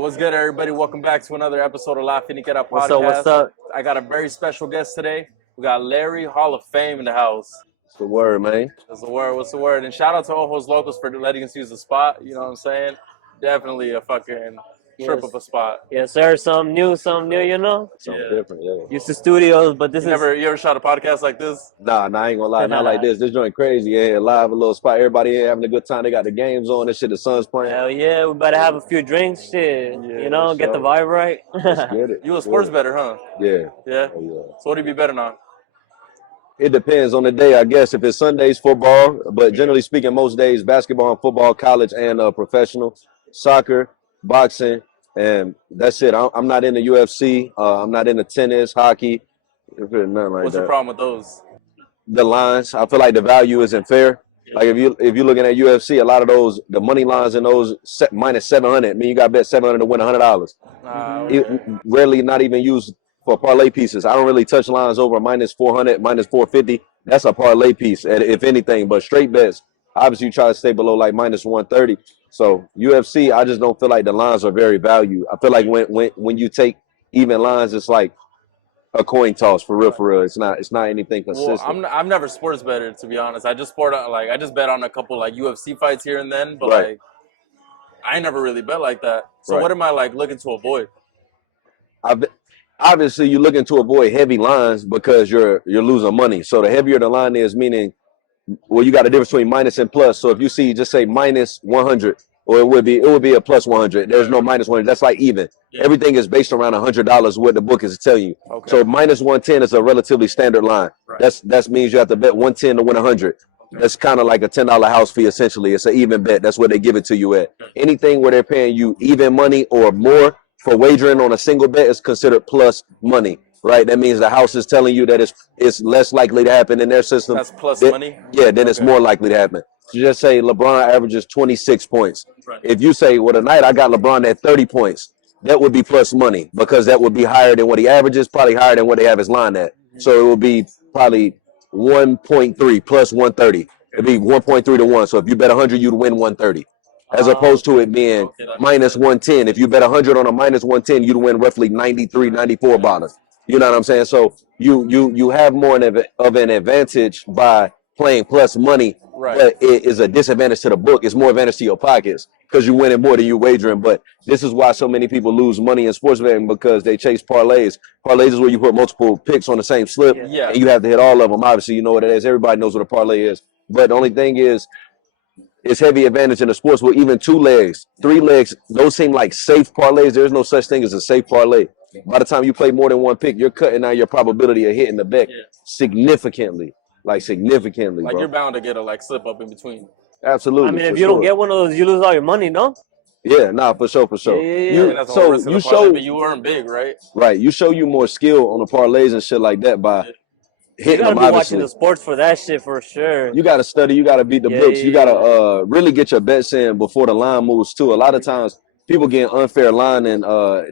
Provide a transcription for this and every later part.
What's good, everybody? Welcome back to another episode of La Finiquera Podcast. What's up? What's up? I got a very special guest today. We got Larry, Hall of Fame in the house. What's the word, man? That's the word. What's the word? And shout out to Ojos Locos for letting us use the spot. You know what I'm saying? Definitely a fucking trip of a spot. Yes, sir. Something new, you know? Something Yeah. different, yeah. Used to studios, but this You ever shot a podcast like this? Nah, I ain't gonna lie. Not like this. This joint crazy. Yeah, live, a little spot. Everybody here having a good time. They got the games on. This shit, the sun's playing. Hell yeah, we better have a few drinks, shit. Yeah, you know, get the sure. vibe right. Let's get it. You a sports bettor, huh? Yeah. Yeah? Oh, yeah. So what do you be betting on? It depends on the day, I guess. If it's Sundays, football. But generally speaking, most days, basketball and football, college and professional. Soccer, boxing, and that's it. I'm not into UFC. I'm not into tennis, hockey. Nothing like What's that. the problem with those? The lines. I feel like the value isn't fair. Like if you're looking at UFC, a lot of those the money lines in those minus 700. I mean, you got to bet 700 to win $100. Rarely not even used for parlay pieces. I don't really touch lines over minus 400, minus 450. That's a parlay piece, if anything. But straight bets, obviously, you try to stay below like minus 130. So UFC, I just don't feel like the lines are very valued. I feel like when you take even lines, it's like a coin toss for real. It's not anything consistent. Well, I've never sports betted, to be honest. I just bet on a couple like UFC fights here and then, but Right. like I ain't never really bet like that. So Right. what am I like looking to avoid? Obviously, you're looking to avoid heavy lines because you're losing money. So the heavier the line is, meaning, well, you got a difference between minus and plus. So if you see, just say minus 100, or it would be a plus 100. There's no minus 100. That's like even. Yeah. Everything is based around $100. What the book is telling you. Okay. So minus 110 is a relatively standard line. Right. That means you have to bet 110 to win 100. That's kind of like a $10 house fee, essentially. It's an even bet. That's what they give it to you at. Anything where they're paying you even money or more for wagering on a single bet is considered plus money, right? That means the house is telling you that it's less likely to happen in their system. That's plus Then- money? Yeah, then it's Okay. more likely to happen. So just say LeBron averages 26 points. Right. If you say, well, tonight I got LeBron at 30 points, that would be plus money because that would be higher than what he averages, probably higher than what they have his line at. So it would be probably 1.3 plus 130. It'd be 1.3 to 1. So if you bet 100, you'd win 130. As opposed to it being Okay, that minus 110. If you bet 100 on a minus 110, you'd win roughly 93, 94 dollars. You know what I'm saying? So you have more of an advantage by playing plus money, Right. but it is a disadvantage to the book. It's more advantage to your pockets because you're winning more than you wagering. But this is why so many people lose money in sports betting because they chase parlays. Parlays is where you put multiple picks on the same slip, Yeah. and you have to hit all of them. Obviously, you know what it is. Everybody knows what a parlay is. But the only thing is, it's heavy advantage in the sports with even 2 legs, 3 legs. Those seem like safe parlays. There's no such thing as a safe parlay. By the time you play more than one pick, you're cutting out your probability of hitting the bet significantly. Like significantly, Like bro. you're bound to get a like slip up in between. Absolutely. I mean, for if you don't sure. get one of those, you lose all your money, no? Yeah, nah, for sure. Yeah. I mean, that's the whole risk of the parlay, but you earn big, right? Right. You show you more skill on the parlays and shit like that by You hitting gotta them, be watching obviously. the sports for that shit for sure. You got to study. You got to beat the Yeah, books. yeah, You got to really get your bets in before the line moves, too. A lot of times, people get unfair line and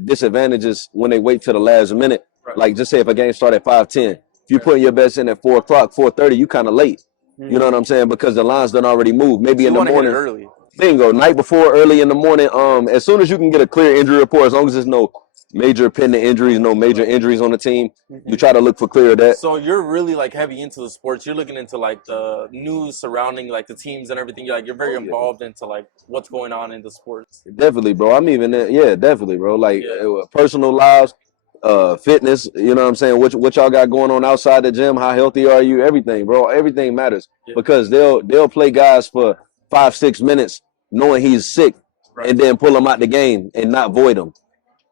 disadvantages when they wait till the last minute. Right. Like, just say if a game started at 5:10, if you putting your bets in at 4 o'clock, 4:30, you kind of late. You know what I'm saying? Because the lines done already moved. Maybe You in the want to hit it morning. early. Bingo. Night before, early in the morning. As soon as you can get a clear injury report, as long as there's no major pending injuries, no major injuries on the team, you try to look for clear of that. So you're really like heavy into the sports. You're looking into like the news surrounding like the teams and everything. You're very involved into like what's going on in the sports. Definitely, bro. I'm even yeah, definitely, bro. Like Yeah. personal lives, fitness, you know what I'm saying? What y'all got going on outside the gym? How healthy are you? Everything, bro. Everything matters Yeah. because they'll play guys for 5-6 minutes knowing he's sick Right. and then pull him out the game and not void him.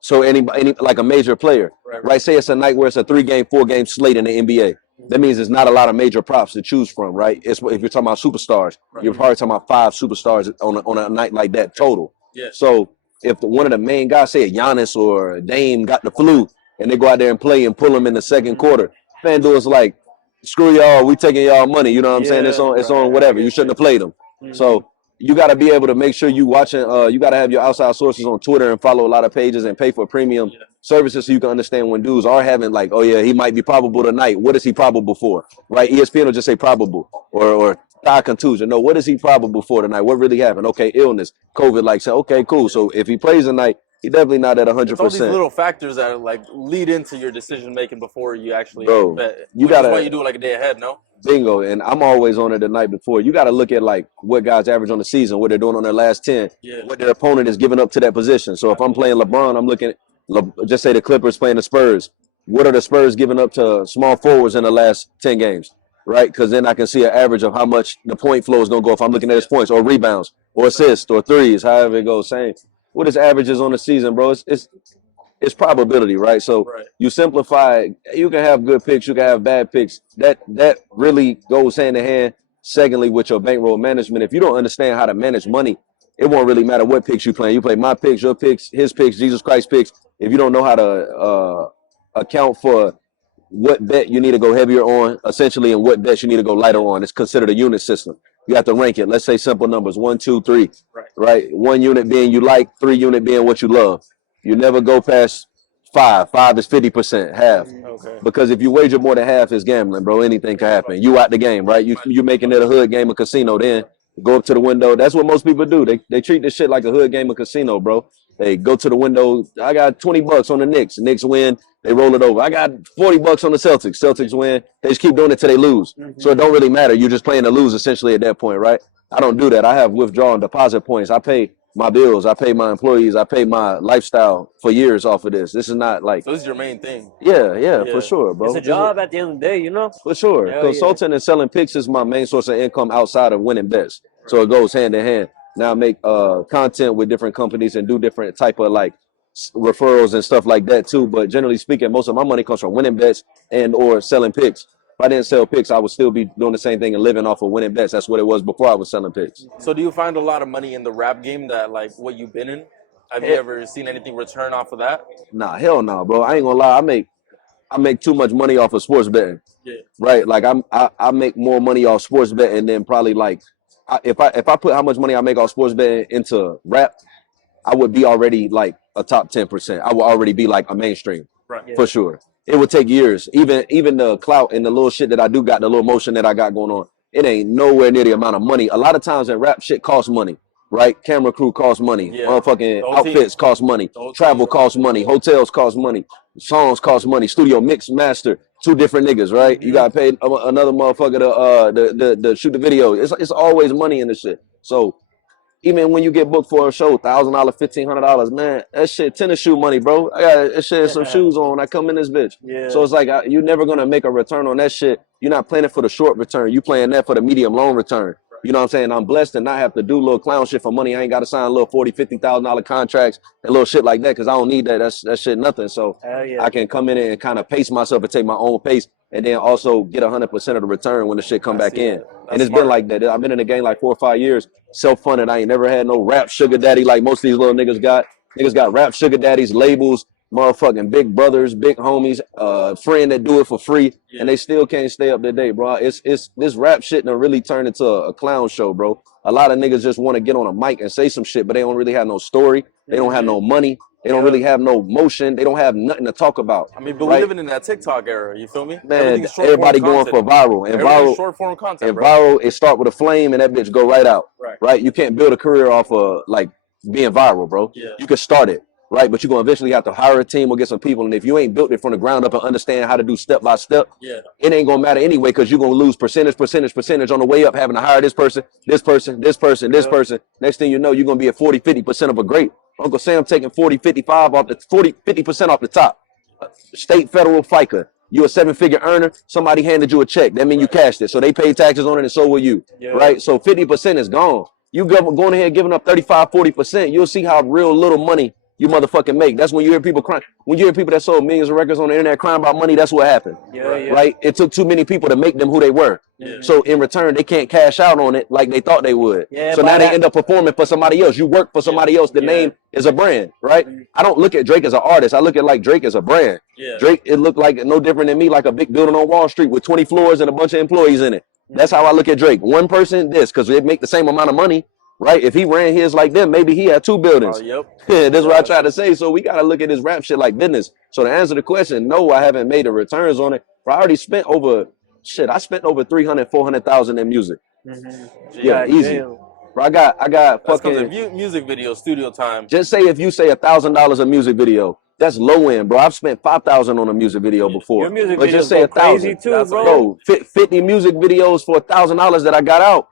So any like a major player, Right. right? Say it's a night where it's a 3-game, 4-game slate in the NBA. That means there's not a lot of major props to choose from, right? It's if you're talking about superstars, Right. you're probably talking about 5 superstars on a night like that total. Yeah. So if one of the main guys, say a Giannis or a Dame, got the flu, and they go out there and play and pull them in the second quarter, FanDuel's like, screw y'all, we taking y'all money. You know what I'm saying? It's on whatever. You shouldn't have played them. So you got to be able to make sure you watching. You got to have your outside sources on Twitter and follow a lot of pages and pay for premium services so you can understand when dudes are having like, oh yeah, he might be probable tonight. What is he probable for? Right? ESPN will just say probable or thigh contusion. No, what is he probable for tonight? What really happened? Okay, illness, COVID. Like, say, okay, cool. So if he plays tonight, He definitely not at It's all these 100%. little factors that like lead into your decision making before you actually Bro, bet. you Which is why gotta you do it like a day ahead, no? bingo, and I'm always on it the night before. You got to look at like what guys average on the season, what they're doing on their last 10, Yeah. what their opponent is giving up to that position. So if I'm playing LeBron, I'm looking at just say the Clippers playing the Spurs. What are the Spurs giving up to small forwards in the last 10 games? Right? Because then I can see an average of how much the point flow is going to go if I'm looking at his points or rebounds or assists or threes, however it goes. Same. What his averages on the season, bro? It's probability, right? So Right. you simplify. You can have good picks, you can have bad picks. That really goes hand in hand. Secondly, with your bankroll management, if you don't understand how to manage money, it won't really matter what picks you play. You play my picks, your picks, his picks, Jesus Christ picks. If you don't know how to account for what bet you need to go heavier on, essentially, and what bets you need to go lighter on, it's considered a unit system. You have to rank it. Let's say simple numbers: 1, 2, 3. Right. Right. 1 unit being you like, 3 unit being what you love. You never go past 5. 5 is 50%, half. Okay. Because if you wager more than half, it's gambling, bro. Anything can happen. You out the game, right? You making it a hood game, a casino. Then go up to the window. That's what most people do. They treat this shit like a hood game, a casino, bro. They go to the window. I got $20 on the Knicks. Knicks win. They roll it over. I got $40 on the Celtics. Celtics win. They just keep doing it till they lose. So it don't really matter. You're just playing to lose essentially at that point, right? I don't do that. I have withdrawal and deposit points. I pay my bills. I pay my employees. I pay my lifestyle for years off of this. This is not like, So this is your main thing. yeah, Yeah. for sure, bro. It's a job at the end of the day, you know? For sure. Hell Consulting and selling picks is my main source of income outside of winning bets. So it goes hand in hand. Now I make content with different companies and do different type of like referrals and stuff like that too. But generally speaking, most of my money comes from winning bets and or selling picks. If I didn't sell picks, I would still be doing the same thing and living off of winning bets. That's what it was before I was selling picks. So do you find a lot of money in the rap game that like what you've been in? Have you ever seen anything return off of that? Nah, hell no, bro. I ain't gonna lie. I make too much money off of sports betting. Yeah. Right? Like I make more money off sports betting than probably like if I put how much money I make off sports betting into rap, I would be already like a top 10%. I would already be like a mainstream Right. for sure. It would take years. Even the clout and the little shit that I do got, the little motion that I got going on, it ain't nowhere near the amount of money. A lot of times that rap shit costs money, right? Camera crew costs money. Yeah. Motherfucking The whole outfits team. cost money. The whole Travel team. costs money. Hotels cost money. Songs cost money. Studio mix master. 2 different niggas, right? You got paid another motherfucker to shoot the video. It's always money in the shit. So even when you get booked for a show, $1,000, $1,500, man, that shit tennis shoe money, bro. I got that shit some shoes on when I come in this bitch. Yeah. So it's like you're never gonna make a return on that shit. You're not playing it for the short return. You playing that for the medium long return. You know what I'm saying? I'm blessed to not have to do little clown shit for money. I ain't got to sign little $40,000, $50,000 contracts and little shit like that because I don't need that. That shit nothing. So Hell yeah. I can come in and kind of pace myself and take my own pace and then also get 100% of the return when the shit come back see in. that. And That's it's smart. been like that. I've been in the game like 4 or 5 years, self-funded. I ain't never had no rap sugar daddy like most of these little niggas got. Niggas got rap sugar daddies, labels, motherfucking big brothers, big homies, friend that do it for free, and they still can't stay up to date, bro. It's this rap shit done really turned into a clown show, bro. A lot of niggas just want to get on a mic and say some shit, but they don't really have no story. They don't have no money. They don't really have no motion. They don't have nothing to talk about. I mean, but right? we're living in that TikTok era. You feel me? Man, Everything's short-form everybody going for content. viral. And Everything's viral, short form content, and bro. viral, it start with a flame and that bitch go right out. Right. You can't build a career off of like being viral, bro. Yeah. You can start it, right? But you're gonna eventually have to hire a team or get some people. And if you ain't built it from the ground up and understand how to do step by step, Yeah. it ain't gonna matter anyway because you're gonna lose percentage on the way up, having to hire this person. Next thing you know, you're gonna be at 40, 50% of a great. Uncle Sam taking 40, 55 off the 50% off the top. State, federal, FICA. You a 7-figure earner, somebody handed you a check. That means you cashed it. So they paid taxes on it and so will you. Yeah. Right? So 50% is gone. You going ahead giving up 35, 40%, you'll see how real little money you motherfucking make. That's when you hear people crying. When you hear people that sold millions of records on the internet crying about money, that's what happened. Yeah. Right? It took too many people to make them who they were. Yeah. So in return, they can't cash out on it like they thought they would. Yeah, so but now they that- end up performing for somebody else. You work for somebody else. The name is a brand, right? I don't look at Drake as an artist. I look at like Drake as a brand. Yeah. Drake, it looked like no different than me, like a big building on Wall Street with 20 floors and a bunch of employees in it. That's how I look at Drake. One person, this, because they make the same amount of money, right? If he ran his like them, maybe he had 2 buildings. Oh, yep. That's what I try to say. So we got to look at this rap shit like business. So to answer the question, no, I haven't made the returns on it. But I already spent over, I spent over 300, 400,000 in music. Yeah, easy. Damn. Bro, I got That's because fucking. of music video studio time. Just say if you say $1,000 a music video, that's low end, bro. I've spent 5,000 on a music video Your before, music but videos just say go crazy 1,000, too, That's bro. bro. 50 music videos for $1,000 that I got out.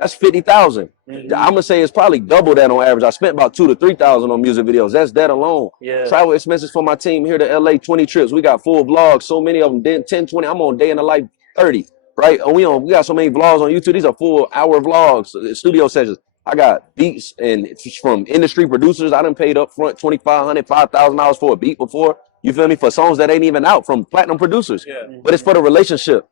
That's 50,000. I'm gonna say it's probably double that on average. I spent about 2 to 3,000 on music videos. That's that alone. Yeah. Travel expenses for my team here to LA, 20 trips. We got full vlogs, so many of them, 10, 20. I'm on day in the life 30, right? And we got so many vlogs on YouTube. These are full hour vlogs, studio sessions. I got beats and from industry producers. I done paid up front $2,500, $5,000 for a beat before. You feel me? For songs that ain't even out from platinum producers. Yeah. But it's for the relationship.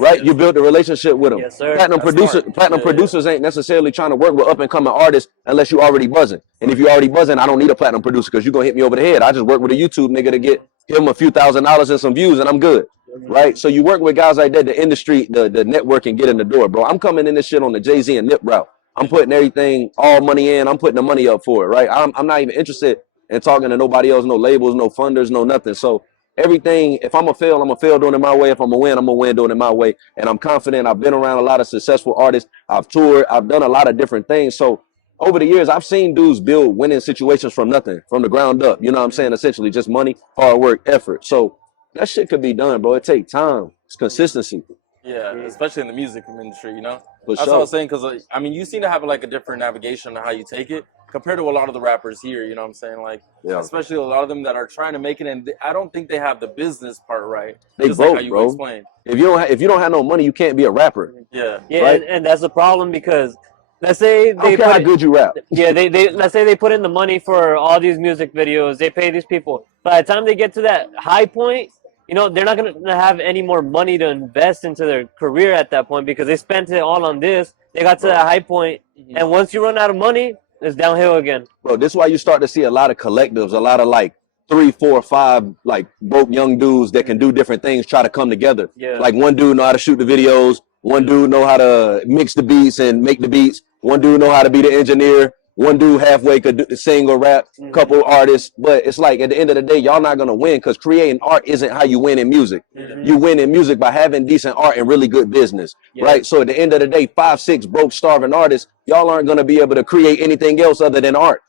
Right, you built a relationship with them. Yes, sir. Platinum That's smart. producers ain't necessarily trying to work with up and coming artists unless you already buzzing. And if you already buzzing, I don't need a platinum producer because you're gonna hit me over the head. I just work with a YouTube nigga to get him a few $1,000s and some views, and I'm good. Right? So you work with guys like that, the industry, the network, and get in the door, bro. I'm coming in this shit on the Jay-Z and Nip route. I'm putting everything, all money in. I'm putting the money up for it, right? I'm not even interested in talking to nobody else, no labels, no funders, no nothing. So everything, if I'm gonna fail, I'm gonna fail doing it my way. If I'm gonna win, I'm gonna win doing it my way. And I'm confident. I've been around a lot of successful artists. I've toured. I've done a lot of different things. So over the years, I've seen dudes build winning situations from nothing, from the ground up. You know what I'm saying? Essentially, just money, hard work, effort. So that shit could be done, bro. It takes time. It's consistency. Yeah, especially in the music industry, you know. For That's what I sure. was saying, because I mean, you seem to have like a different navigation on how you take it compared to a lot of the rappers here. You know what I'm saying? Like, Yeah. especially a lot of them that are trying to make it, and I don't think they have the business part right. They just like broke, how you bro. explained. If you don't have no money, you can't be a rapper. Yeah. Yeah, Right. and that's the problem because let's say I don't they care how put good you rap. they let's say they put in the money for all these music videos, they pay these people. By the time they get to that high point, you know, they're not gonna have any more money to invest into their career at that point because they spent it all on this. They got to that high point, and once you run out of money, it's downhill again. Bro, this is why you start to see a lot of collectives, a lot of like 3, 4, 5 like broke young dudes that can do different things try to come together. Yeah. Like one dude know how to shoot the videos, one dude know how to mix the beats and make the beats, one dude know how to be the engineer, one dude halfway could sing or rap, couple artists. But it's like at the end of the day, y'all not gonna win because creating art isn't how you win in music. You win in music by having decent art and really good business, right? So at the end of the day, 5, 6 broke starving artists, y'all aren't gonna be able to create anything else other than art,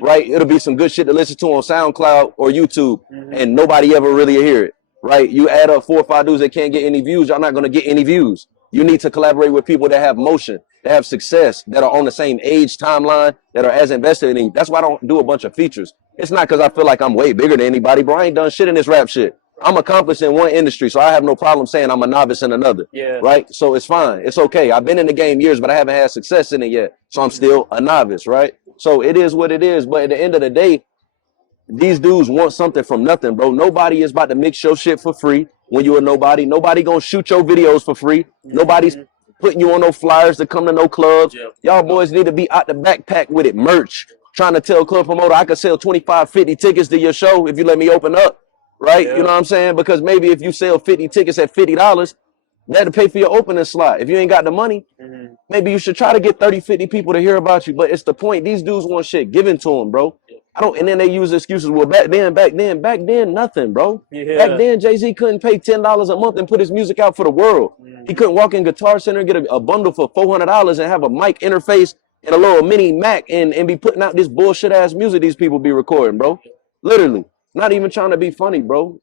right? It'll be some good shit to listen to on SoundCloud or YouTube, and nobody ever really hear it, right? You add up 4 or 5 dudes that can't get any views, y'all not gonna get any views. You need to collaborate with people that have motion, that have success, that are on the same age timeline, that are as invested in. That's why I don't do a bunch of features. It's not because I feel like I'm way bigger than anybody, bro. I ain't done shit in this rap shit. I'm accomplished in one industry, so I have no problem saying I'm a novice in another. Yeah. Right? So it's fine. It's okay. I've been in the game years, but I haven't had success in it yet. So I'm still a novice, right? So it is what it is. But at the end of the day, these dudes want something from nothing, bro. Nobody is about to mix your shit for free when you a nobody. Nobody gonna shoot your videos for free. Nobody's putting you on no flyers to come to no clubs. Y'all boys need to be out the backpack with it. Merch. Trying to tell club promoter I could sell 25, 50 tickets to your show if you let me open up. Right? You know what I'm saying? Because maybe if you sell 50 tickets at $50, that'll pay for your opening slot. If you ain't got the money, maybe you should try to get 30, 50 people to hear about you. But it's the point. These dudes want shit given to them, bro. And then they use excuses. Well, back then, nothing, bro. Yeah. Back then, Jay-Z couldn't pay $10 a month and put his music out for the world. He couldn't walk in Guitar Center and get a bundle for $400 and have a mic interface and a little mini Mac and be putting out this bullshit ass music these people be recording, bro. Literally. Not even trying to be funny, bro.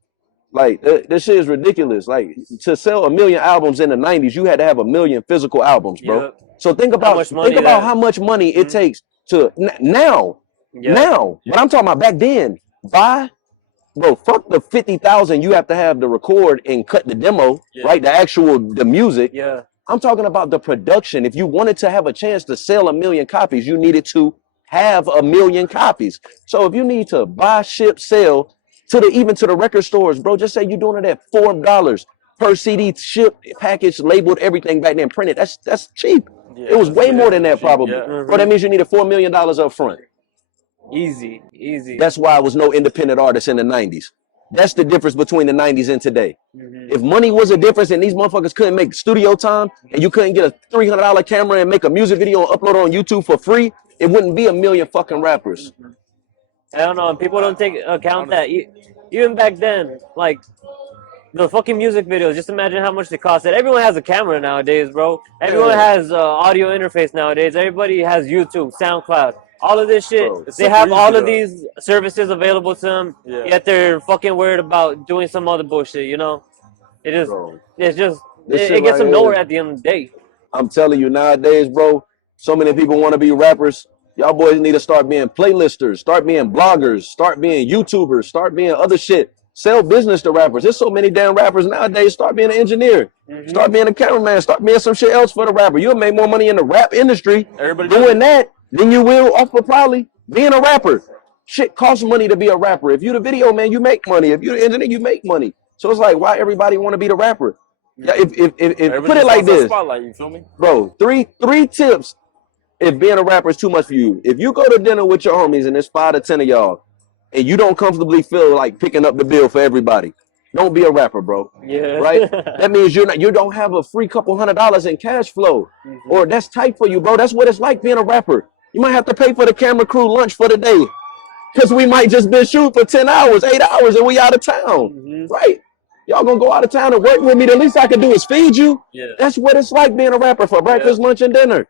Like, this shit is ridiculous. Like, to sell 1 million albums in the 90s, you had to have 1 million physical albums, bro. Yep. So think about how much money it takes to now. Yep. Now, but I'm talking about back then. Bro, fuck the 50,000 you have to have to record and cut the demo, right? The music. Yeah. I'm talking about the production. If you wanted to have a chance to sell 1 million copies, you needed to have 1 million copies. So if you need to buy, ship, sell even to the record stores, bro, just say you're doing it at $4 per CD, shipped, packaged, labeled, everything back then, printed. That's cheap. It was way more than that, probably. Bro, that means you needed $4 million up front. Easy. That's why I was no independent artist in the 90s. That's the difference between the 90s and today. If money was a difference and these motherfuckers couldn't make studio time and you couldn't get a $300 camera and make a music video and upload it on YouTube for free, it wouldn't be 1 million fucking rappers. I don't know. People don't take account that even back then, like the fucking music videos. Just imagine how much they cost. And everyone has a camera nowadays, bro. Everyone has audio interface nowadays. Everybody has YouTube, SoundCloud, all of this shit. Bro, It's They super have all easy, of though. these services available to them. Yeah. Yet they're fucking worried about doing some other bullshit. You know, it is. bro. It's just. This It shit gets right them here. nowhere at the end of the day. I'm telling you nowadays, bro. So many people want to be rappers. Y'all boys need to start being playlisters, start being bloggers, start being YouTubers, start being other shit. Sell business to rappers. There's so many damn rappers nowadays. Start being an engineer. Start being a cameraman. Start being some shit else for the rapper. You'll make more money in the rap industry Everybody does doing it. that than you will off of probably being a rapper. Shit costs money to be a rapper. If you the video man, you make money. If you the engineer, you make money. So it's like, why everybody want to be the rapper? Yeah, if Everybody put it just like wants that this, spotlight. You feel me? bro. Three tips if being a rapper is too much for you. If you go to dinner with your homies and there's 5 to 10 of y'all, and you don't comfortably feel like picking up the bill for everybody, don't be a rapper, bro. Yeah. Right? That means you don't have a free couple $100 in cash flow, or that's tight for you, bro. That's what it's like being a rapper. You might have to pay for the camera crew lunch for the day, because we might just been shooting for 10 hours, 8 hours, and we out of town, right? Y'all gonna go out of town and work with me. The least I can do is feed you. Yeah. That's what it's like being a rapper for breakfast, lunch, and dinner.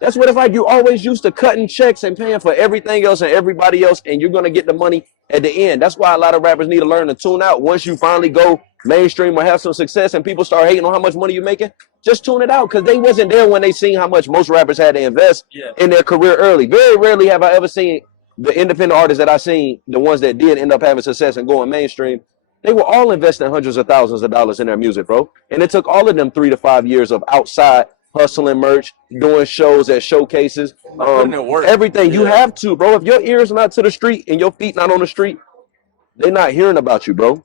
That's what it's like. You always used to cutting checks and paying for everything else and everybody else, and you're gonna get the money at the end. That's why a lot of rappers need to learn to tune out. Once you finally go mainstream or have some success and people start hating on how much money you're making, just tune it out, because they wasn't there when they seen how much most rappers had to invest in their career early. Very rarely have I ever seen the independent artists that I seen, the ones that did end up having success and going mainstream. They were all investing hundreds of thousands of dollars in their music, bro. And it took all of them 3 to 5 years of outside hustling merch, doing shows at showcases, Putting in work. everything. You Yeah. have to, bro. If your ears not to the street and your feet not on the street, they're not hearing about you, bro.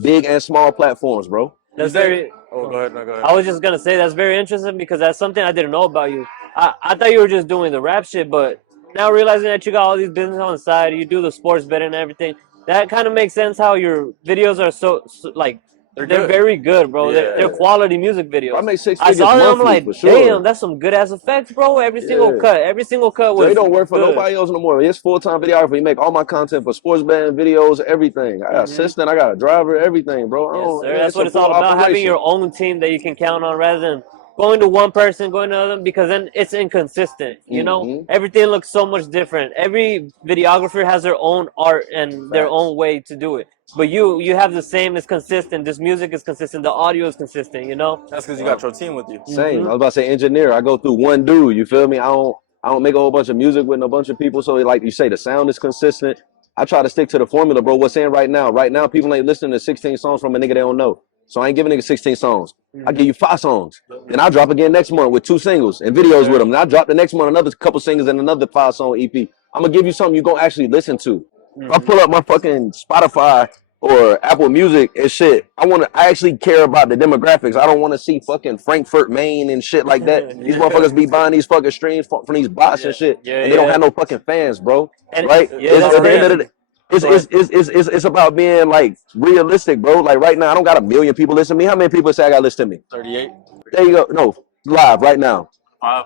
Big and small platforms, bro. That's very. Oh, go ahead. No, go ahead. I was just gonna say that's very interesting because that's something I didn't know about you. I thought you were just doing the rap shit, but now realizing that you got all these business on the side, you do the sports betting and everything. That kind of makes sense. How your videos are so like they're good. very good, bro. Yeah. They're quality music videos. I make 6 I figures saw them, I'm monthly like, for sure. damn, that's some good ass effects, bro. Every single cut was. They don't work for good. nobody else no more. It's full-time videographer. He make all my content for sports betting, videos, everything. I got assistant, I got a driver, everything, bro. Yes, sir. Man, That's what a it's all full about. Having operation. your own team that you can count on rather than going to one person, going to another, because then it's inconsistent. You know, everything looks so much different. Every videographer has their own art and their own way to do it. But you have the same. It's consistent. This music is consistent. The audio is consistent. You know. That's because you got your team with you. Same. I was about to say engineer. I go through one dude. You feel me? I don't make a whole bunch of music with a bunch of people. So like you say, the sound is consistent. I try to stick to the formula, bro. What's in right now? Right now, people ain't listening to 16 songs from a nigga they don't know. So I ain't giving niggas 16 songs. I give you 5 songs. Then I'll drop again next month with 2 singles and videos with them. And I'll drop the next month another couple singles and another 5-song EP. I'm gonna give you something you're gonna actually listen to. If I pull up my fucking Spotify or Apple Music and shit, I actually care about the demographics. I don't want to see fucking Frankfurt, Maine and shit like that. These motherfuckers be buying these fucking streams from these bots and shit. And they don't have no fucking fans, bro. And- right? yeah, It's, that's at the end of the crazy. day, it's about being like realistic, bro. Like right now, I don't got 1 million people listening to me. How many people say I got to listen to me? 38. There you go. No, live right now.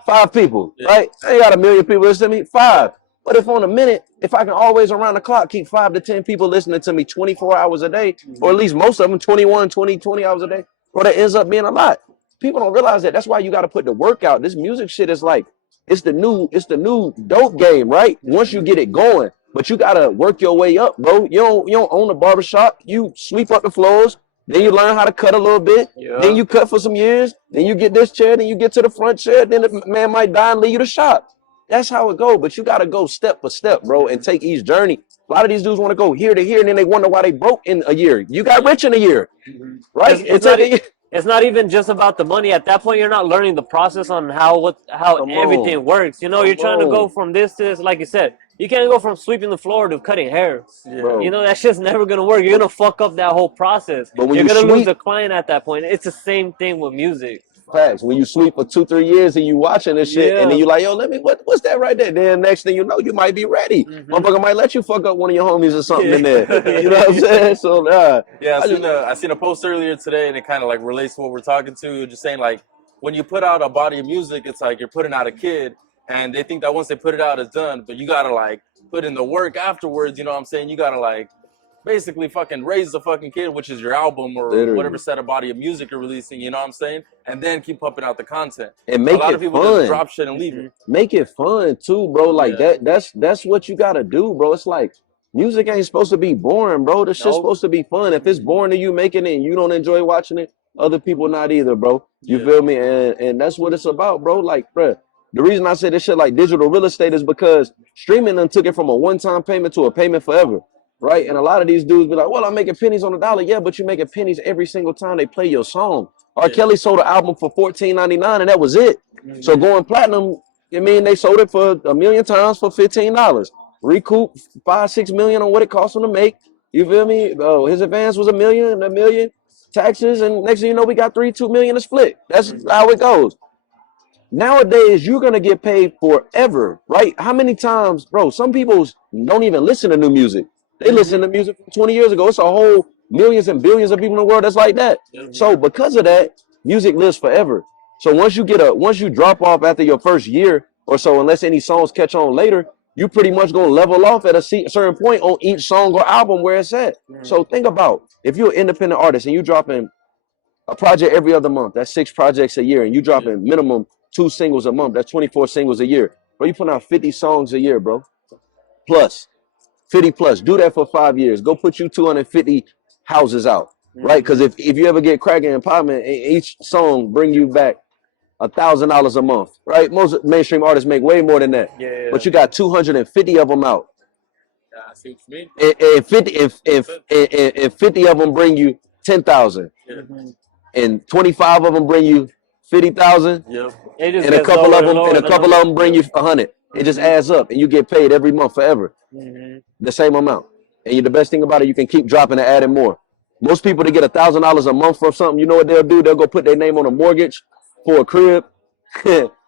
5 people, right? I ain't got 1 million people listening to me. 5. But if on a minute, if I can always around the clock keep 5 to 10 people listening to me 24 hours a day, or at least most of them 21, 20 hours a day, bro, that ends up being a lot. People don't realize that. That's why you got to put the work out. This music shit is like, it's the new dope game, right? Once you get it going, but you got to work your way up, bro. You don't own a barbershop. You sweep up the floors. Then you learn how to cut a little bit. Then you cut for some years. Then you get this chair. Then you get to the front chair. Then the man might die and leave you the shop. That's how it goes. But you got to go step for step, bro, and take each journey. A lot of these dudes want to go here to here, and then they wonder why they broke in a year. You got rich in a year, right? It's not even just about the money. At that point, you're not learning the process on how everything works. You know, you're trying to go from this to this. Like you said, you can't go from sweeping the floor to cutting hair. Bro. You know, that's just never gonna work. You're gonna fuck up that whole process. But when You're you gonna lose sweep- the client at that point. It's the same thing with music. Facts. When you sweep for 2-3 years and you watching this shit, and then you like, yo, what's that right there? Then next thing you know, you might be ready. Motherfucker might let you fuck up one of your homies or something in there. You know what I'm saying? So Yeah, I seen a post earlier today, and it kind of like relates to what we're talking to. Just saying, like, when you put out a body of music, it's like you're putting out a kid, and they think that once they put it out, it's done. But you gotta like put in the work afterwards. You know what I'm saying? You gotta like basically fucking raise the fucking kid, which is your album or Literally. whatever set of body of music you're releasing, you know what I'm saying? And then keep pumping out the content. And A make lot it of people fun. just drop shit and leave it. Make it fun too, bro. Like Yeah. that's what you gotta do, bro. It's like music ain't supposed to be boring, bro. This shit's Nope. supposed to be fun. If it's boring to you making it and you don't enjoy watching it, other people not either, bro. You Yeah. feel me? And that's what it's about, bro. Like, bro, the reason I say this shit like digital real estate is because streaming done took it from a one-time payment to a payment forever. Right? And a lot of these dudes be like, well, I'm making pennies on the dollar. Yeah, but you're making pennies every single time they play your song. R. Yeah. Kelly sold an album for $14.99 and that was it. So going platinum, I mean, they sold it for 1,000,000 times for $15. Recoup 5-6 million on what it cost them to make. You feel me? Oh, his advance was a million, taxes, and next thing you know, we got 2 million to split. That's how it goes. Nowadays, you're gonna get paid forever, right? How many times, bro? Some people don't even listen to new music. They listen to music from 20 years ago. It's a whole millions and billions of people in the world that's like that. So because of that, music lives forever. So once you drop off after your first year or so, unless any songs catch on later, you pretty much gonna level off at a certain point on each song or album where it's at. So think about if you're an independent artist and you dropping a project every other month, that's 6 projects a year, and you dropping minimum 2 singles a month, that's 24 singles a year. Bro, you put out 50 songs a year, bro. Plus 50 plus. Do that for 5 years. Go put you 250 houses out, right? Because if you ever get cracking and popping, each song bring you back $1,000 a month, right? Most mainstream artists make way more than that. Yeah. But you got 250 of them out, Yeah, I see what you mean. and 50 of them bring you 10,000, and 25 of them bring you 50,000, Yep. It just and a gets couple lower of them, lower and a the couple number. of them bring you 100. It just adds up, and you get paid every month forever, the same amount. And the best thing about it, you can keep dropping and adding more. Most people that get $1,000 a month for something, you know what they'll do? They'll go put their name on a mortgage for a crib.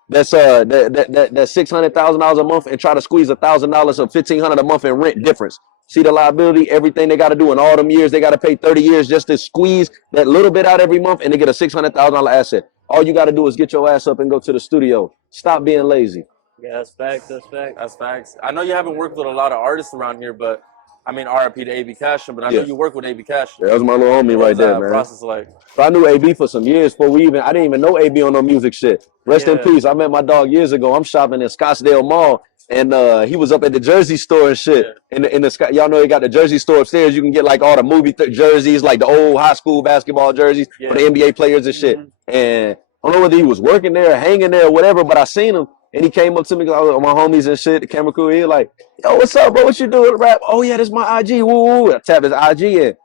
That's $600,000 a month, and try to squeeze $1,000 or $1,500 a month in rent difference. See the liability, everything they got to do in all them years, they got to pay 30 years just to squeeze that little bit out every month, and they get a $600,000 asset. All you got to do is get your ass up and go to the studio. Stop being lazy. Yeah, that's facts. That's facts. That's facts. I know you haven't worked with a lot of artists around here, but I mean, RIP to AB Cashin, but I know Yeah. you work with AB Cashin. That was my little homie What right was there, that man. process like? So I knew AB for some years before I didn't even know AB on no music shit. Rest in Yeah. peace. I met my dog years ago. I'm shopping in Scottsdale Mall, and he was up at the Jersey store and shit. Y'all know they got the Jersey store upstairs. You can get like all the movie jerseys, like the old high school basketball jerseys for the NBA players and shit. And I don't know whether he was working there, hanging there, or whatever, but I seen him. And he came up to me, like, my homies and shit, the camera crew. He was like, yo, what's up, bro? What you doing, rap? Oh, yeah, this is my IG. Woo, woo. I tap his IG in.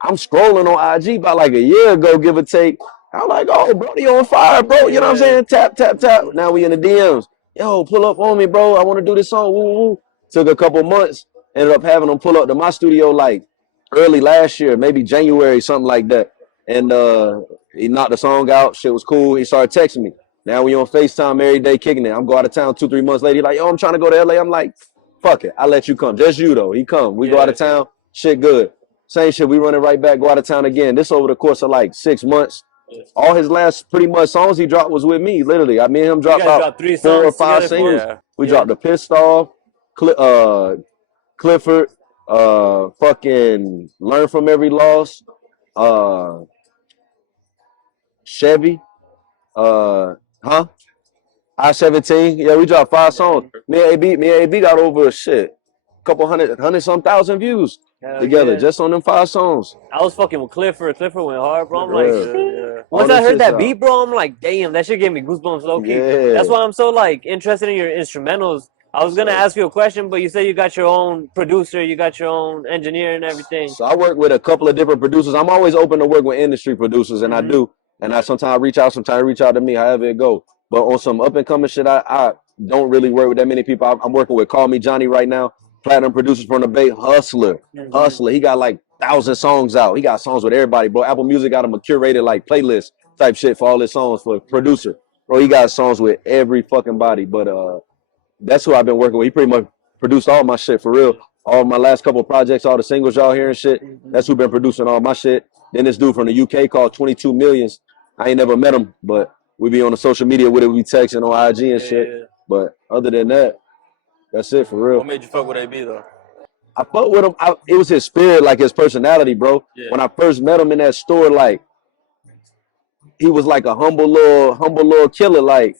I'm scrolling on IG about like a year ago, give or take. I'm like, oh, bro, you on fire, bro. You know what I'm saying? Tap, tap, tap. Now we in the DMs. Yo, pull up on me, bro. I want to do this song. Woo, woo. Took a couple months. Ended up having him pull up to my studio like early last year, maybe January, something like that. And he knocked the song out. Shit was cool. He started texting me. Now we on FaceTime every day kicking it. I'm going out of town 2-3 months later. He like, yo, I'm trying to go to LA. I'm like, fuck it. I'll let you come. Just you, though. He come. We go out of town. Shit good. Same shit. We running right back, go out of town again. This over the course of like 6 months. All his last pretty much songs he dropped was with me, literally. I mean, him dropped guys out dropped 3 4 or songs 5 together? singles. Yeah. We dropped the Pissed Off, Clifford, fucking Learn From Every Loss, Chevy, I-17. Yeah, we dropped 5 songs. Me and AB got over couple hundred some thousand views Hell together yeah. just on them 5 songs. I was fucking with Clifford. Clifford went hard, bro. I'm like, Yeah. shit. All Once them I heard shits that out. beat, bro, I'm like, damn, that shit gave me goosebumps, low key. Yeah. That's why I'm so like interested in your instrumentals. I was gonna ask you a question, but you said you got your own producer, you got your own engineer and everything. So I work with a couple of different producers. I'm always open to work with industry producers, and I do. And I sometimes reach out to me, however it go. But on some up and coming shit, I don't really work with that many people. I'm working with Call Me Johnny right now, platinum producers from the Bay, Hustler. He got like 1,000 songs out. He got songs with everybody, bro. Apple Music got him a curated like playlist type shit for all his songs for producer. Bro, he got songs with every fucking body. But that's who I've been working with. He pretty much produced all my shit for real. All my last couple of projects, all the singles y'all hear and shit. That's who been producing all my shit. Then this dude from the UK called 22 Millions. I ain't never met him, but we be on the social media with it. We texting on IG and shit. But other than that, that's it for real. What made you fuck with AB though? I fuck with him. It was his spirit, like his personality, bro. Yeah. When I first met him in that store, like he was like a humble little killer, like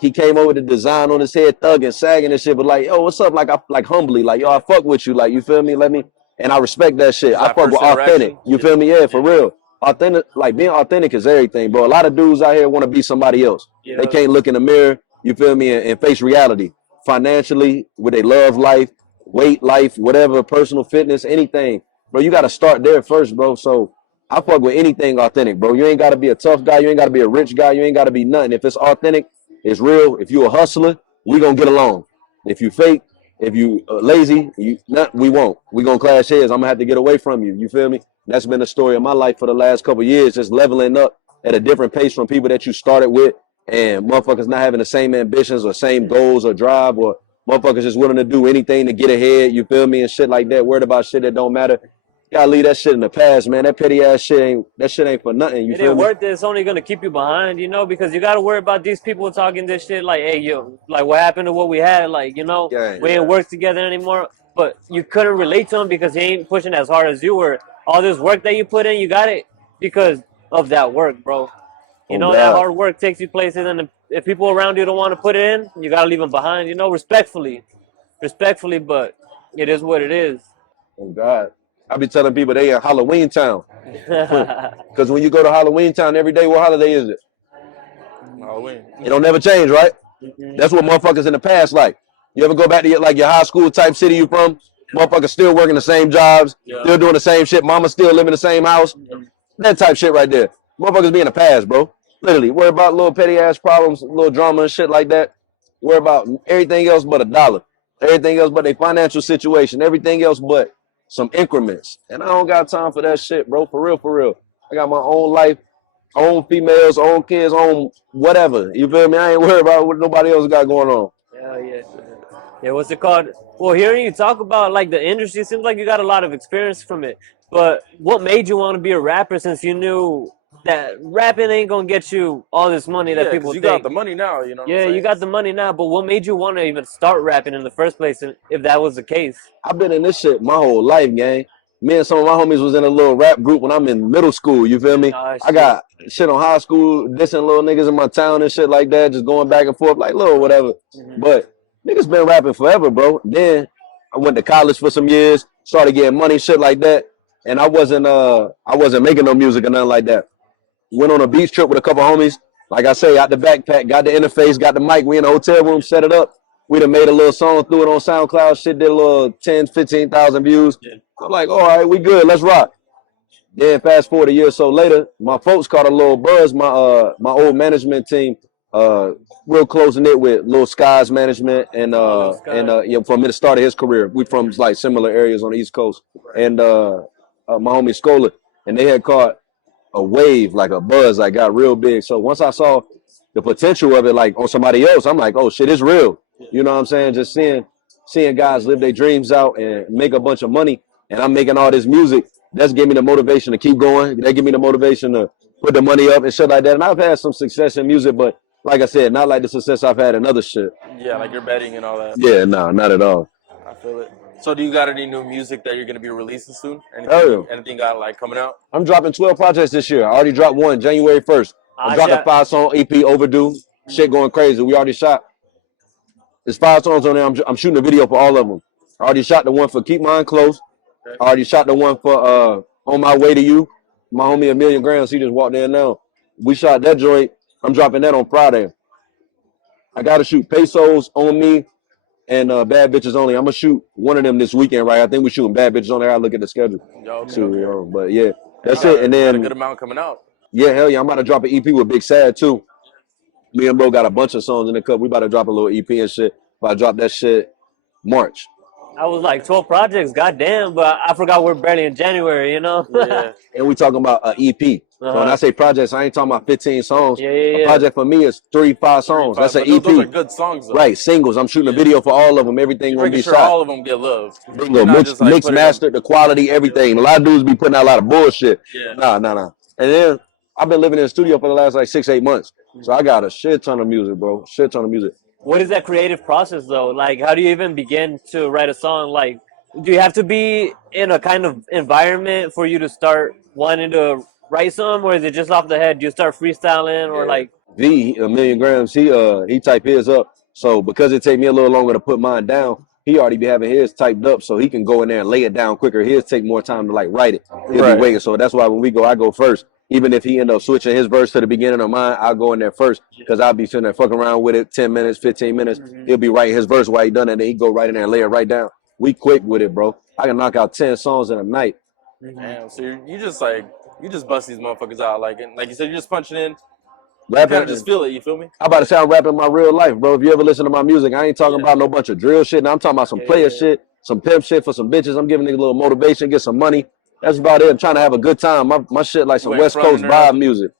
he came over to design on his head, thugging, sagging and shit, but like, yo, what's up? Like I like humbly, like yo, I fuck with you, like you feel me? Let me, and I respect that shit. Was I that fuck with first authentic. interaction? You feel me? Yeah, for real. Authentic, like being authentic is everything, bro. A lot of dudes out here want to be somebody else. Yeah. They can't look in the mirror, you feel me, and face reality. Financially, with their love life, weight life, whatever, personal fitness, anything. Bro, you gotta start there first, bro. So I fuck with anything authentic, bro. You ain't gotta be a tough guy, you ain't gotta be a rich guy, you ain't gotta be nothing. If it's authentic, it's real. If you a hustler, we gonna get along. If you fake, if you lazy, we won't. We gonna clash heads. I'm gonna have to get away from you. You feel me? That's been the story of my life for the last couple of years, just leveling up at a different pace from people that you started with, and motherfuckers not having the same ambitions or same goals or drive, or motherfuckers just willing to do anything to get ahead. You feel me? And shit like that. Worried about shit that don't matter. Gotta leave that shit in the past, man. That petty ass shit ain't for nothing. You It feel ain't me? worth it. It's only gonna keep you behind, you know, because you gotta worry about these people talking this shit like, hey, yo, like what happened to what we had, like, you know, Yeah, we ain't work together anymore. But you couldn't relate to him because he ain't pushing as hard as you were. All this work that you put in, you got it because of that work, bro. You Oh know, that God. hard work takes you places, and if people around you don't want to put it in, you gotta leave them behind, you know, respectfully, but it is what it is. Oh God. I be telling people they in Halloween Town. Because when you go to Halloween Town every day, what holiday is it? Halloween. It don't never change, right? That's what motherfuckers in the past like. You ever go back to your high school type city you from? Motherfuckers still working the same jobs, Yeah. still doing the same shit. Mama still living in the same house. That type shit right there. Motherfuckers be in the past, bro. Literally, worry about little petty ass problems, little drama and shit like that. Worry about everything else but a dollar. Everything else but their financial situation. Everything else but some increments. And I don't got time for that shit, bro. For real, for real. I got my own life, own females, own kids, own whatever. You feel me? I ain't worried about what nobody else got going on. Yeah, yeah. Yeah, what's it called? Well, hearing you talk about like the industry, seems like you got a lot of experience from it. But what made you want to be a rapper since you knew that rapping ain't gonna get you all this money that Yeah, people because you think? got the money now, you know what I'm Yeah, you saying? got the money now, but what made you want to even start rapping in the first place if that was the case? I've been in this shit my whole life, gang. Me and some of my homies was in a little rap group when I'm in middle school. You feel me? Oh, I got shit on high school, dissing little niggas in my town and shit like that, just going back and forth like little whatever. But niggas been rapping forever, bro. Then I went to college for some years, started getting money, shit like that, and I wasn't making no music or nothing like that. Went on a beach trip with a couple homies. Like I say, out the backpack, got the interface, got the mic. We in the hotel room, set it up. We done made a little song, threw it on SoundCloud. Shit did a little 10, 15,000 views. Yeah. I'm like, all right, we good. Let's rock. Then fast forward a year or so later, my folks caught a little buzz. My old management team, real close knit with Lil Sky's management, and Lil Sky. yeah, from the start of his career, we from like similar areas on the East Coast, and my homie Scola, and they had caught a wave, like a buzz, like got real big. So once I saw the potential of it, like on somebody else, I'm like, oh shit, it's real. You know what I'm saying? Just seeing guys live their dreams out and make a bunch of money, and I'm making all this music. That's gave me the motivation to keep going. That give me the motivation to put the money up and shit like that. And I've had some success in music, but like I said, not like the success I've had in other shit. Yeah, like you're betting and all that. Yeah, no, not at all. I feel it. So do you got any new music that you're gonna be releasing soon? Hell Anything got like coming out? I'm dropping 12 projects this year. I already dropped one January 1st. I dropped a 5-song EP, Overdue. Shit going crazy. We already shot. There's 5 songs on there. I'm shooting a video for all of them. I already shot the one for Keep Mine Close. Okay. I already shot the one for On My Way to You. My homie Amelia Grams, he just walked in now. We shot that joint. I'm dropping that on Friday. I got to shoot Pesos, On Me, and Bad Bitches Only. I'm going to shoot one of them this weekend, right? I think we're shooting Bad Bitches Only. I gotta look at the schedule. Okay, See what we okay. on. But yeah, that's You got it. And you got a then, good amount coming out. yeah, hell yeah, I'm about to drop an EP with Big Sad too. Me and bro got a bunch of songs in the cup. We about to drop a little EP and shit. About to drop that shit March. I was like 12 projects, goddamn, but I forgot we're barely in January, you know? Yeah. And we talking about an EP. So when I say projects, I ain't talking about 15 songs. Yeah. A project for me is 3-5 songs. That's an But those are EP. good songs though. Right, singles. I'm shooting a video for all of them. Everything You're gonna making be sure shot. all of them get love. Bingo, You're not mix, just, like, mix put it in- mastered, the quality, everything. A lot of dudes be putting out a lot of bullshit. Yeah. Nah. And then I've been living in the studio for the last like 6-8 months. So I got a shit ton of music, bro. Shit ton of music. What is that creative process though? Like, how do you even begin to write a song? Like, do you have to be in a kind of environment for you to start wanting to write some, or is it just off the head? Do you start freestyling, or Yeah. like? V, a million grams, he type his up. So because it take me a little longer to put mine down, he already be having his typed up so he can go in there and lay it down quicker. His take more time to like write it. He'll Right. be waiting. So that's why when we go, I go first. Even if he end up switching his verse to the beginning of mine, I'll go in there first because I'll be sitting there fucking around with it 10 minutes, 15 minutes. He'll be writing his verse while he done it, and then he go right in there and lay it right down. We quick with it, bro. I can knock out 10 songs in a night. Damn, so you just like you just bust these motherfuckers out like, and like you said, you're just punching in. You kind of Rapping, just feel it. You feel me? I'm about to say I'm rapping my real life, bro. If you ever listen to my music, I ain't talking about no bunch of drill shit. Now I'm talking about some player shit, some pimp shit for some bitches. I'm giving niggas a little motivation, get some money. That's about it. I'm trying to have a good time. My shit like some You ain't West Coast fronting or nothing? vibe music.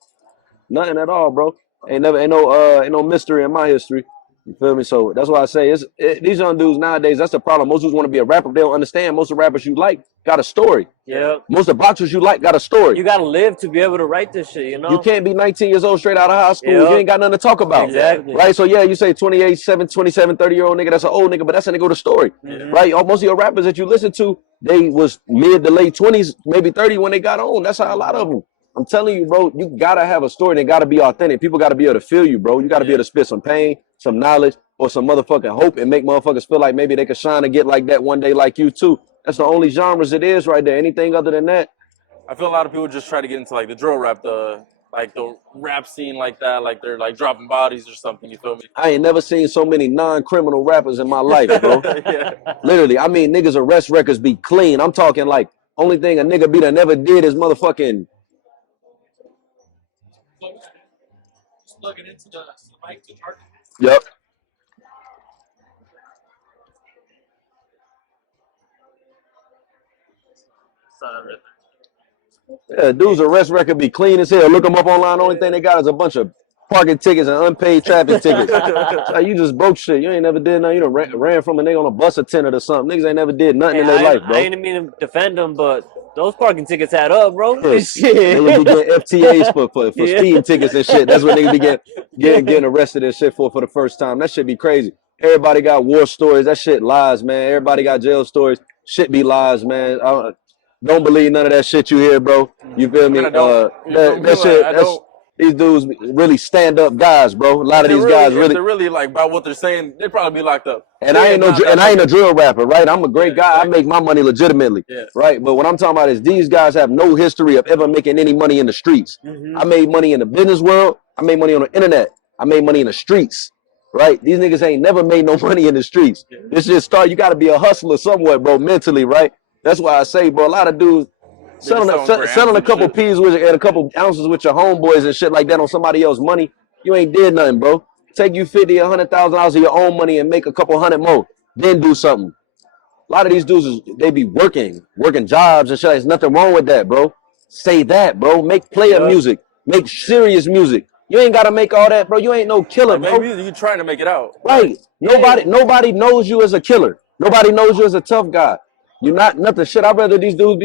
Nothing at all, bro. Ain't no mystery in my history. You feel me? So that's why I say these young dudes nowadays, that's the problem. Most dudes want to be a rapper. They don't understand. Most of the rappers you like got a story. Yeah, Most of the boxers you like got a story. you gotta live to be able to write this shit. You know. You can't be 19 years old straight out of high school. Yeah. You ain't got nothing to talk about. Exactly. Right? So, yeah, you say 28, 27, 30-year-old nigga, that's an old nigga, but that's a nigga with a story. Right? Most of your rappers that you listen to, they was mid to late 20s, maybe 30 when they got on. That's how a lot of them. I'm telling you, bro, you got to have a story. They got to be authentic. People got to be able to feel you, bro. You got to be able to spit some pain, some knowledge, or some motherfucking hope and make motherfuckers feel like maybe they could shine and get like that one day like you, too. That's the only genres it is right there. Anything other than that, I feel a lot of people just try to get into like the drill rap, the rap scene like that, like they're like dropping bodies or something. You feel me? I ain't never seen so many non-criminal rappers in my life, bro. Yeah. Literally, I mean, niggas' arrest records be clean. I'm talking like only thing a nigga be that never did is motherfucking. Just plug it into the mic to charge. Yep. Yeah, dude's arrest record be clean as hell. Look them up online. Only thing they got is a bunch of parking tickets and unpaid traffic tickets. Like, you just broke shit. You ain't never did nothing. You done ran from a nigga on a bus attendant or something. Niggas ain't never did nothing in their life, bro. I ain't mean to defend them, but those parking tickets add up, bro. Yes. Shit. Niggas be getting FTAs for Yeah. speeding tickets and shit. That's what niggas be getting arrested and shit for the first time. That shit be crazy. Everybody got war stories. That shit lies, man. Everybody got jail stories. Shit be lies, man. Don't believe none of that shit you hear, bro. You feel me? I don't. You feel me? That Like, shit. I That's don't. these dudes really stand up guys, bro. A lot of these guys If really. they're really like about what they're saying, they'd probably be locked up. And I ain't a drill rapper, right? I'm a great guy. exactly. I make my money legitimately, Yeah. right? But what I'm talking about is these guys have no history of ever making any money in the streets. I made money in the business world. I made money on the internet. I made money in the streets, right? These niggas ain't never made no money in the streets. This just start. You got to be a hustler somewhat, bro, mentally, right? That's why I say, bro, a lot of dudes selling a couple peas with and a couple ounces with your homeboys and shit like that on somebody else's money. You ain't did nothing, bro. Take you $50,000 or $100,000 of your own money and make a couple hundred more. Then do something. A lot of these dudes, they be working jobs and shit. There's nothing wrong with that, bro. Say that, bro. Make player music. Make serious music. You ain't gotta make all that, bro. You ain't no killer, bro. Maybe you're trying to make it out. Right. Nobody knows you as a killer. Nobody knows you as a tough guy. You're not nothing. Shit, I'd rather these dudes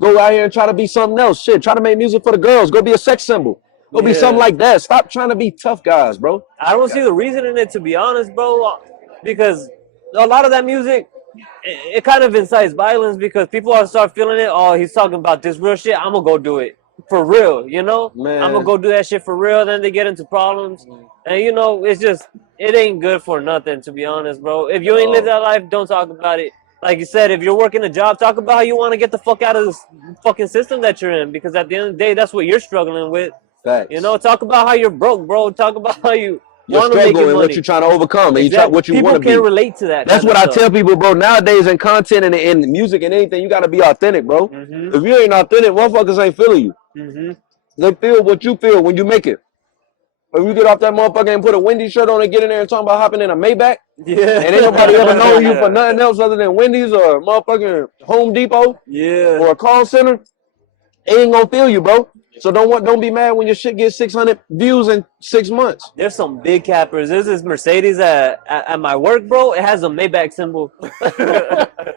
go out here and try to be something else. Shit, try to make music for the girls. Go be a sex symbol. Go be something like that. Stop trying to be tough guys, bro. I don't see the reason in it, to be honest, bro, because a lot of that music, it kind of incites violence because people are start feeling it. Oh, he's talking about this real shit. I'm gonna go do it for real, you know? Man. I'm gonna go do that shit for real. Then they get into problems. And, you know, it ain't good for nothing, to be honest, bro. If you ain't lived that life, don't talk about it. Like you said, if you're working a job, talk about how you want to get the fuck out of this fucking system that you're in. Because at the end of the day, that's what you're struggling with. Facts. You know, talk about how you're broke, bro. Talk about how you Your want to make struggle your and money. what you're trying to overcome, and Exactly. what you People want to be. can relate to that. That's kind what of I stuff. tell people, bro. Nowadays in content and in music and anything, you gotta be authentic, bro. If you ain't authentic, motherfuckers ain't feeling you. They feel what you feel when you make it. If you get off that motherfucker and put a Wendy's shirt on and get in there and talking about hopping in a Maybach, Yeah. and ain't nobody ever know you for nothing else other than Wendy's or motherfucking Home Depot Yeah. or a call center, they ain't gonna feel you, bro. So don't be mad when your shit gets 600 views in 6 months. There's some big cappers. There's this Mercedes at my work, bro. It has a Maybach symbol.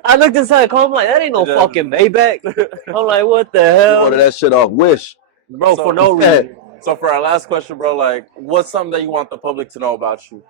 I looked inside the car. I'm like, that ain't no fucking Maybach. I'm like, what the hell? Order that shit off Wish. Bro, So- for no reason. So for our last question, bro, like, what's something that you want the public to know about you?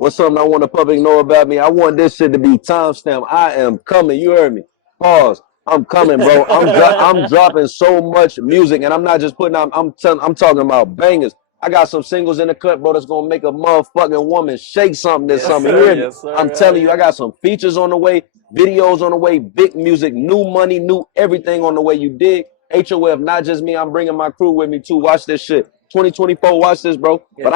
What's something I want the public to know about me? I want this shit to be timestamped. I am coming. You heard me. Pause. I'm coming, bro. I'm dropping so much music, and I'm not just putting out. I'm talking about bangers. I got some singles in the cut, bro, that's gonna make a motherfucking woman shake something this Yes, summer. You sir. hear me? Yes, sir. I'm Hell telling you, yeah. I got some features on the way, videos on the way, big music, new money, new everything on the way. You dig? HOF, not just me. I'm bringing my crew with me too. Watch this shit. 2024, watch this, bro. But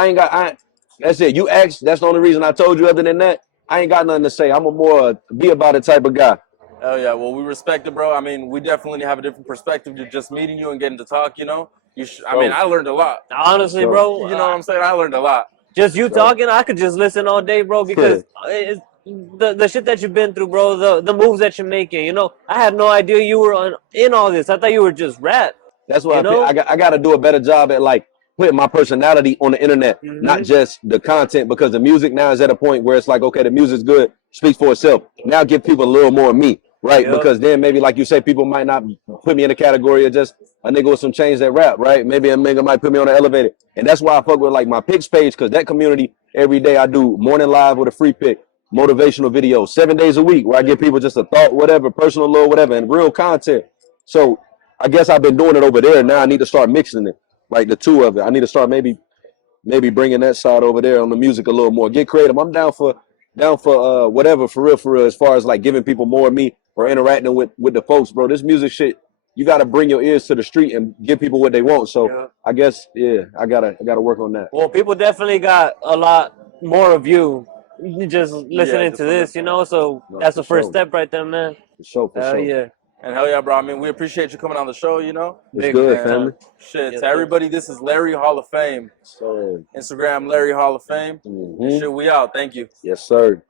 that's it. You asked. That's the only reason I told you. Other than that, I ain't got nothing to say. I'm a more be about it type of guy. Oh yeah, well we respect it, bro. I mean, we definitely have a different perspective to just meeting you and getting to talk. You know, I mean, I learned a lot. Honestly, Sure. bro, You know what I'm saying? I learned a lot. just you Sure. talking, I could just listen all day, bro, because the shit that you've been through, bro, the moves that you're making, you know, I had no idea you were in all this. I thought you were just rap. That's why You know? I got to do a better job at like putting my personality on the internet, not just the content, because the music now is at a point where it's like, okay, the music's good, speaks for itself. Now give people a little more of me, right? Yep. Because then maybe, like you say, people might not put me in the category of just a nigga with some change that rap, right? Maybe a nigga might put me on the elevator. And that's why I fuck with like my picks page, because that community, every day I do morning live with a free pick, motivational videos, 7 days a week, where I give people just a thought, whatever, personal little whatever, and real content. So I guess I've been doing it over there. Now I need to start mixing it, like the two of it. I need to start maybe bringing that side over there on the music a little more. Get creative. I'm down for whatever, for real, as far as like giving people more of me or interacting with the folks, bro. This music shit, you got to bring your ears to the street and give people what they want. So Yeah. I guess I gotta work on that. Well, people definitely got a lot more of you just listening just to this, listening. you know, so No, that's for the first sure. step right there, man. For sure, for Hell sure. yeah. And hell yeah, bro. I mean, we appreciate you coming on the show. You know, It's Big good, time. family. shit. Yes, To sir. everybody, this is Larry Hall of Fame. So, Instagram Larry Hall of Fame. mhm. Shit, we out. Thank you. Yes, sir.